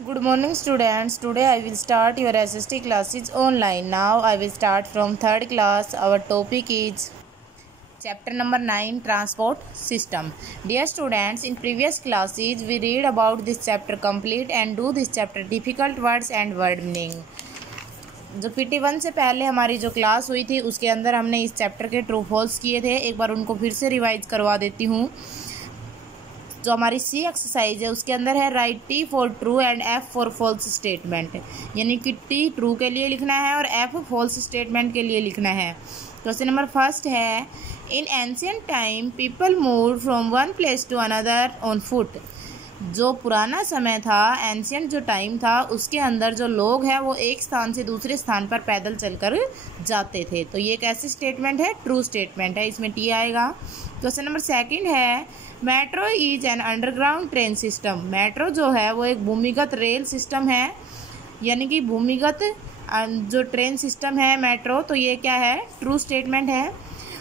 Good morning students. Today I will start your SST classes online. Now I will start from third class. Our topic is chapter number 9, transport system. Dear students, in previous classes we read about this chapter complete and do this chapter difficult words and word meaning. जो PT1 से पहले हमारी जो class हुई थी उसके अंदर हमने इस चैप्टर के ट्रू फॉल्स किए थे. एक बार उनको फिर से रिवाइज करवा देती हूँ. जो हमारी सी एक्सरसाइज है उसके अंदर है right T for true and F for false statement, यानी कि टी ट्रू के लिए लिखना है और एफ फॉल्स स्टेटमेंट के लिए लिखना है. क्वेश्चन नंबर फर्स्ट है, in ancient time people move from one place to another on foot. जो पुराना समय था, एंशियंट जो टाइम था, उसके अंदर जो लोग हैं वो एक स्थान से दूसरे स्थान पर पैदल चलकर जाते थे. तो ये एक ऐसी स्टेटमेंट है, ट्रू स्टेटमेंट है, इसमें टी आएगा. क्वेश्चन नंबर सेकंड है, metro is an underground train system. Metro जो है वो एक भूमिगत रेल सिस्टम है, यानी कि भूमिगत जो ट्रेन सिस्टम है मेट्रो. तो ये क्या है, ट्रू स्टेटमेंट है.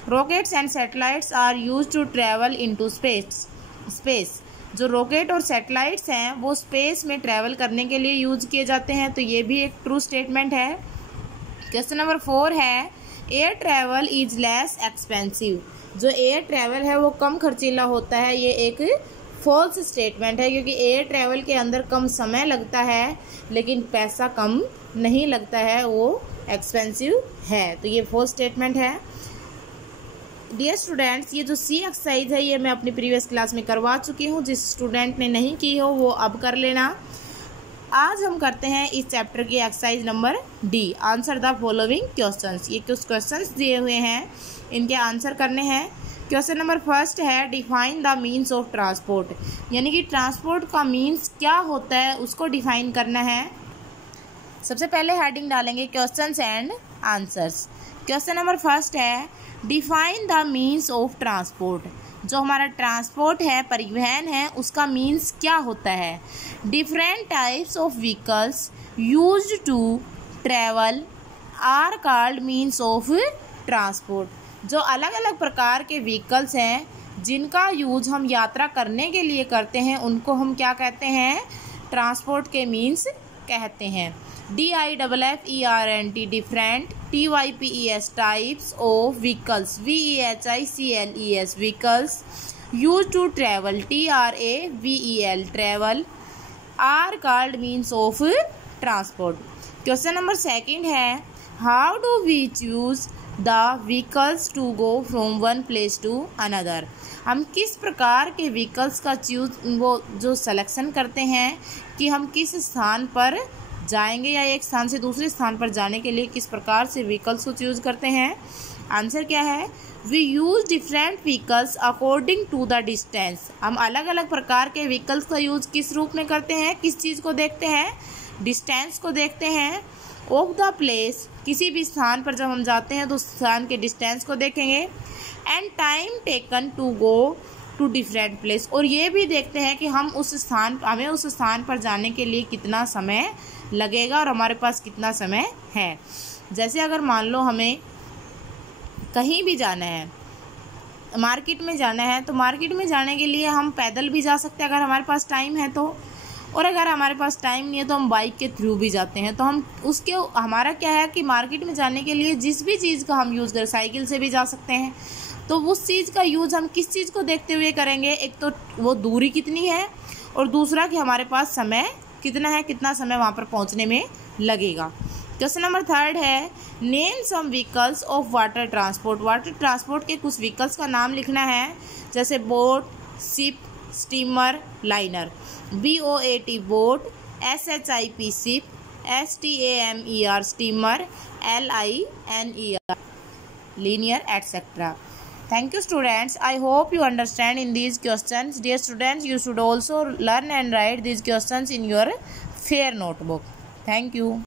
Rockets and satellites are use to travel into space. जो रॉकेट और सैटेलाइट्स हैं वो स्पेस में ट्रैवल करने के लिए यूज किए जाते हैं. तो ये भी एक ट्रू स्टेटमेंट है. क्वेश्चन नंबर 4 है, air travel is less expensive. जो एयर ट्रैवल है वो कम खर्चीला होता है. ये एक फॉल्स स्टेटमेंट है, क्योंकि एयर ट्रैवल के अंदर कम समय लगता है लेकिन पैसा कम नहीं लगता है, वो एक्सपेंसिव है. तो ये फॉल्स स्टेटमेंट है. डियर स्टूडेंट्स, ये जो सी एक्सरसाइज है ये मैं अपनी प्रीवियस क्लास में करवा चुकी हूँ. जिस स्टूडेंट ने नहीं की हो वो अब कर लेना. आज हम करते हैं इस चैप्टर की exercise number D, answer the following questions. ये कुछ क्वेश्चंस दिए हुए हैं, इनके आंसर करने हैं. क्वेश्चन नंबर फर्स्ट है, define the means of transport. यानी कि ट्रांसपोर्ट का मीन्स क्या होता है उसको डिफाइन करना है. सबसे पहले हेडिंग डालेंगे questions and answers. Question number first है, define the means of transport. जो हमारा ट्रांसपोर्ट है, परिवहन है, उसका मीन्स क्या होता है. Different types of vehicles used to travel are called means of transport. जो अलग अलग प्रकार के व्हीकल्स हैं जिनका यूज हम यात्रा करने के लिए करते हैं उनको हम क्या कहते हैं, ट्रांसपोर्ट के मीन्स कहते हैं. DIFFERNT different, TYPES types of vehicles, VEHICLES vehicles, use to travel, TRAVEL travel, are called means of transport. Question number second है, how do we choose the vehicles to go from one place to another. हम किस प्रकार के vehicles का वो जो selection करते हैं कि हम किस स्थान पर जाएंगे या एक स्थान से दूसरे स्थान पर जाने के लिए किस प्रकार से व्हीकल्स को चूज करते हैं. आंसर क्या है, we use different vehicles according to the distance. हम अलग अलग प्रकार के व्हीकल्स का यूज किस रूप में करते हैं, किस चीज़ को देखते हैं, डिस्टेंस को देखते हैं. ऑफ द प्लेस, किसी भी स्थान पर जब हम जाते हैं तो स्थान के डिस्टेंस को देखेंगे. And time taken to go to different place, और ये भी देखते हैं कि हमें उस स्थान पर जाने के लिए कितना समय लगेगा और हमारे पास कितना समय है. जैसे अगर मान लो हमें कहीं भी जाना है, मार्केट में जाना है, तो मार्केट में जाने के लिए हम पैदल भी जा सकते हैं अगर हमारे पास टाइम है तो, और अगर हमारे पास टाइम नहीं है तो हम बाइक के थ्रू भी जाते हैं. तो हमारा क्या है कि मार्केट में जाने के लिए जिस भी चीज़ का हम यूज़ करें, साइकिल से भी जा सकते हैं. तो उस चीज़ का यूज़ हम किस चीज़ को देखते हुए करेंगे, एक तो वो दूरी कितनी है और दूसरा कि हमारे पास समय कितना है, कितना समय वहाँ पर पहुँचने में लगेगा. क्वेश्चन नंबर थर्ड है, name some vehicles of water transport. Water transport के कुछ व्हीकल्स का नाम लिखना है, जैसे boat, ship, steamer, liner. BOAT boat, SHIP ship, STAMER steamer, LINER linear etc. Thank you students. I hope you understand in these questions. Dear students, you should also learn and write these questions in your fair notebook. Thank you.